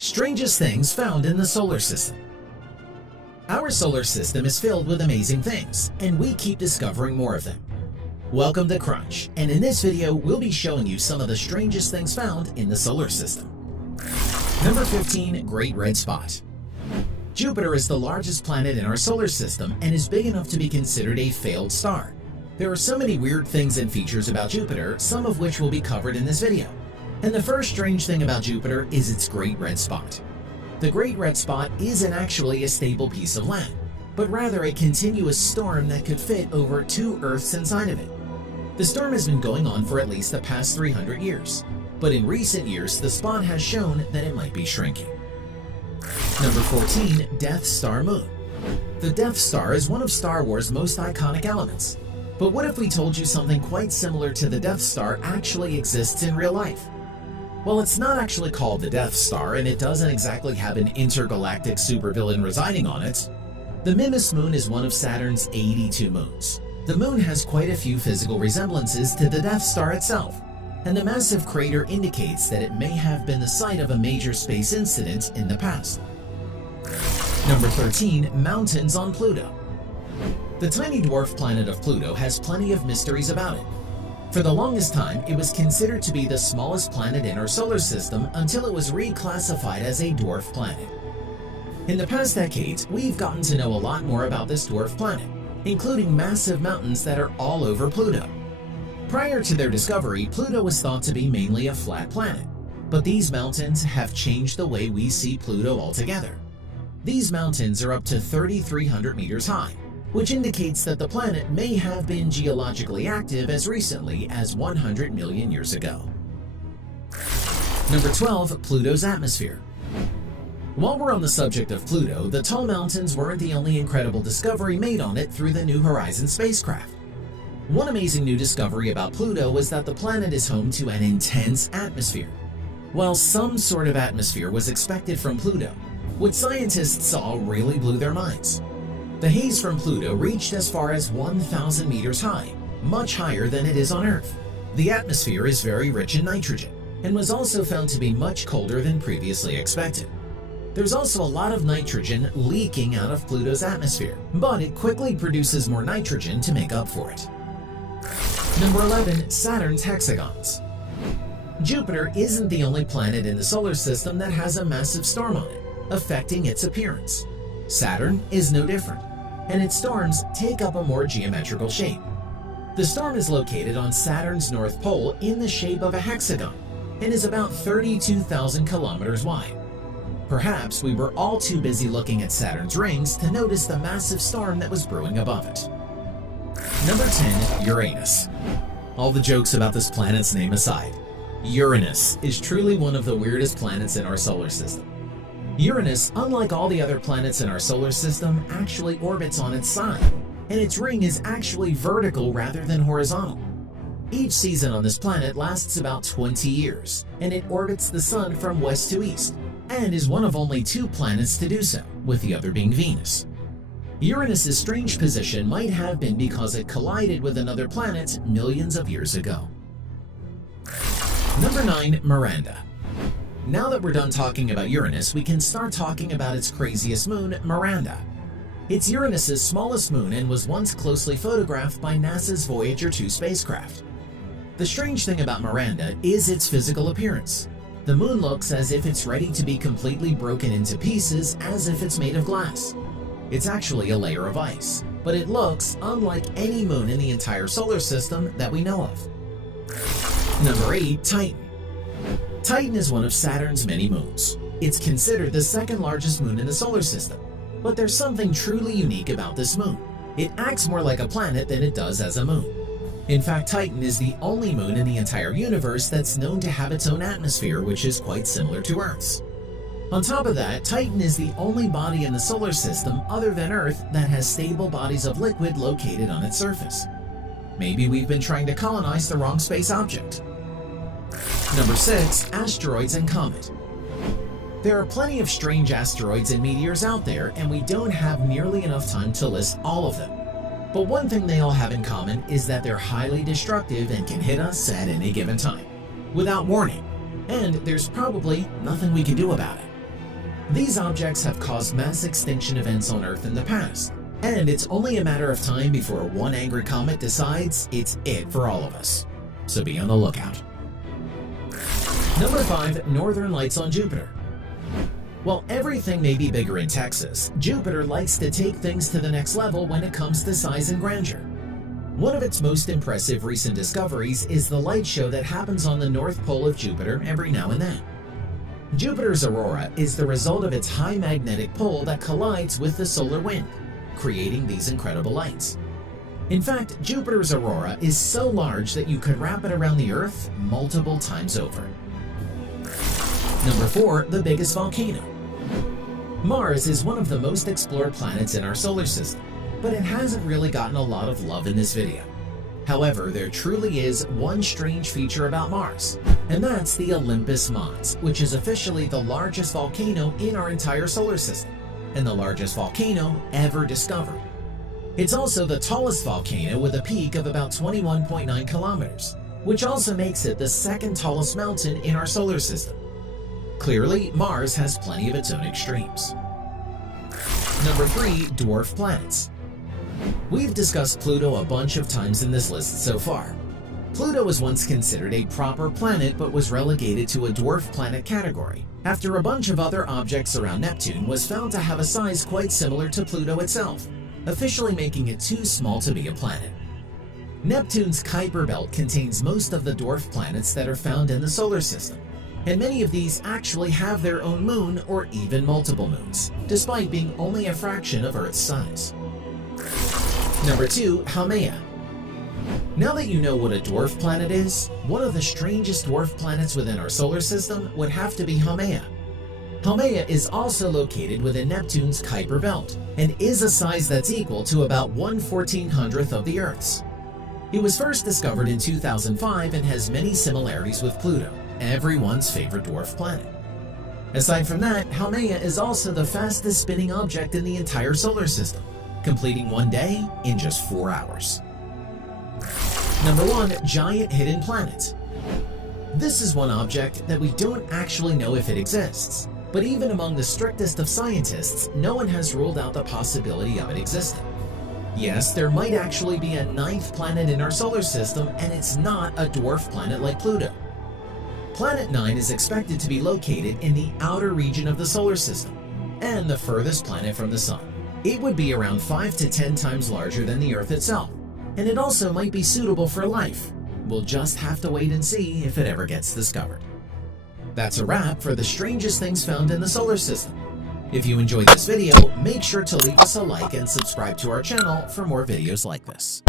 Strangest things found in the solar system. Our solar system is filled with amazing things, and we keep discovering more of them. Welcome to Crunch, and in this video we'll be showing you some of the strangest things found in the solar system. Number 15. Great Red Spot. Jupiter is the largest planet in our solar system and is big enough to be considered a failed star. There are so many weird things and features about Jupiter, some of which will be covered in this video. And the first strange thing about Jupiter is its Great Red Spot. The Great Red Spot isn't actually a stable piece of land, but rather a continuous storm that could fit over 2 Earths inside of it. The storm has been going on for at least the past 300 years, but in recent years the spot has shown that it might be shrinking. Number 14. Death Star Moon. The Death Star is one of Star Wars' most iconic elements. But what if we told you something quite similar to the Death Star actually exists in real life? Well, it's not actually called the Death Star, and it doesn't exactly have an intergalactic supervillain residing on it. The Mimas moon is one of Saturn's 82 moons. The moon has quite a few physical resemblances to the Death Star itself, and the massive crater indicates that it may have been the site of a major space incident in the past. Number 13. Mountains on Pluto. The tiny dwarf planet of Pluto has plenty of mysteries about it. For the longest time, it was considered to be the smallest planet in our solar system until it was reclassified as a dwarf planet. In the past decades, we've gotten to know a lot more about this dwarf planet, including massive mountains that are all over Pluto. Prior to their discovery, Pluto was thought to be mainly a flat planet, but these mountains have changed the way we see Pluto altogether. These mountains are up to 3,300 meters high, which indicates that the planet may have been geologically active as recently as 100 million years ago. Number 12. Pluto's atmosphere. While we're on the subject of Pluto, the tall mountains weren't the only incredible discovery made on it through the New Horizons spacecraft. One amazing new discovery about Pluto was that the planet is home to an intense atmosphere. While some sort of atmosphere was expected from Pluto, what scientists saw really blew their minds. The haze from Pluto reached as far as 1,000 meters high, much higher than it is on Earth. The atmosphere is very rich in nitrogen, and was also found to be much colder than previously expected. There's also a lot of nitrogen leaking out of Pluto's atmosphere, but it quickly produces more nitrogen to make up for it. Number 11. Saturn's hexagons. Jupiter isn't the only planet in the solar system that has a massive storm on it, affecting its appearance. Saturn is no different, and its storms take up a more geometrical shape. The storm is located on Saturn's north pole in the shape of a hexagon and is about 32,000 kilometers wide. Perhaps we were all too busy looking at Saturn's rings to notice the massive storm that was brewing above it. Number 10. Uranus. All the jokes about this planet's name aside, Uranus is truly one of the weirdest planets in our solar system. Uranus, unlike all the other planets in our solar system, actually orbits on its side, and its ring is actually vertical rather than horizontal. Each season on this planet lasts about 20 years, and it orbits the Sun from west to east, and is one of only 2 planets to do so, with the other being Venus. Uranus's strange position might have been because it collided with another planet millions of years ago. Number 9. Miranda. Now that we're done talking about Uranus, we can start talking about its craziest moon, Miranda. It's Uranus's smallest moon and was once closely photographed by NASA's Voyager 2 spacecraft. The strange thing about Miranda is its physical appearance. The moon looks as if it's ready to be completely broken into pieces, as if it's made of glass. It's actually a layer of ice, but it looks unlike any moon in the entire solar system that we know of. Number 8. Titan. Titan is one of Saturn's many moons. It's considered the second largest moon in the solar system, but there's something truly unique about this moon. It acts more like a planet than it does as a moon. In fact, Titan is the only moon in the entire universe that's known to have its own atmosphere, which is quite similar to Earth's. On top of that, Titan is the only body in the solar system other than Earth that has stable bodies of liquid located on its surface. Maybe we've been trying to colonize the wrong space object. Number 6. Asteroids and Comet. There are plenty of strange asteroids and meteors out there, and we don't have nearly enough time to list all of them. But one thing they all have in common is that they're highly destructive and can hit us at any given time, without warning, and there's probably nothing we can do about it. These objects have caused mass extinction events on Earth in the past, and it's only a matter of time before one angry comet decides it's it for all of us. So be on the lookout. Number 5. Northern Lights on Jupiter. While everything may be bigger in Texas, Jupiter likes to take things to the next level when it comes to size and grandeur. One of its most impressive recent discoveries is the light show that happens on the North Pole of Jupiter every now and then. Jupiter's aurora is the result of its high magnetic pole that collides with the solar wind, creating these incredible lights. In fact, Jupiter's aurora is so large that you could wrap it around the Earth multiple times over. Number 4. The biggest volcano. Mars is one of the most explored planets in our solar system, but it hasn't really gotten a lot of love in this video. However, there truly is one strange feature about Mars, and that's the Olympus Mons, which is officially the largest volcano in our entire solar system, and the largest volcano ever discovered. It's also the tallest volcano with a peak of about 21.9 kilometers, which also makes it the second tallest mountain in our solar system. Clearly, Mars has plenty of its own extremes. Number 3. Dwarf planets. We've discussed Pluto a bunch of times in this list so far. Pluto was once considered a proper planet but was relegated to a dwarf planet category after a bunch of other objects around Neptune was found to have a size quite similar to Pluto itself, officially making it too small to be a planet. Neptune's Kuiper belt contains most of the dwarf planets that are found in the solar system, and many of these actually have their own moon or even multiple moons, despite being only a fraction of Earth's size. Number 2. Haumea. Now that you know what a dwarf planet is, one of the strangest dwarf planets within our solar system would have to be Haumea. Haumea is also located within Neptune's Kuiper belt and is a size that's equal to about 1/1400th of the Earth's. It was first discovered in 2005 and has many similarities with Pluto, everyone's favorite dwarf planet. Aside from that, Haumea is also the fastest spinning object in the entire solar system, completing one day in just 4 hours. Number 1. Giant hidden planet. This is one object that we don't actually know if it exists, but even among the strictest of scientists, no one has ruled out the possibility of it existing. Yes, there might actually be a 9th planet in our solar system, and it's not a dwarf planet like Pluto. Planet 9 is expected to be located in the outer region of the solar system, and the furthest planet from the Sun. It would be around 5 to 10 times larger than the Earth itself, and it also might be suitable for life. We'll just have to wait and see if it ever gets discovered. That's a wrap for the strangest things found in the solar system. If you enjoyed this video, make sure to leave us a like and subscribe to our channel for more videos like this.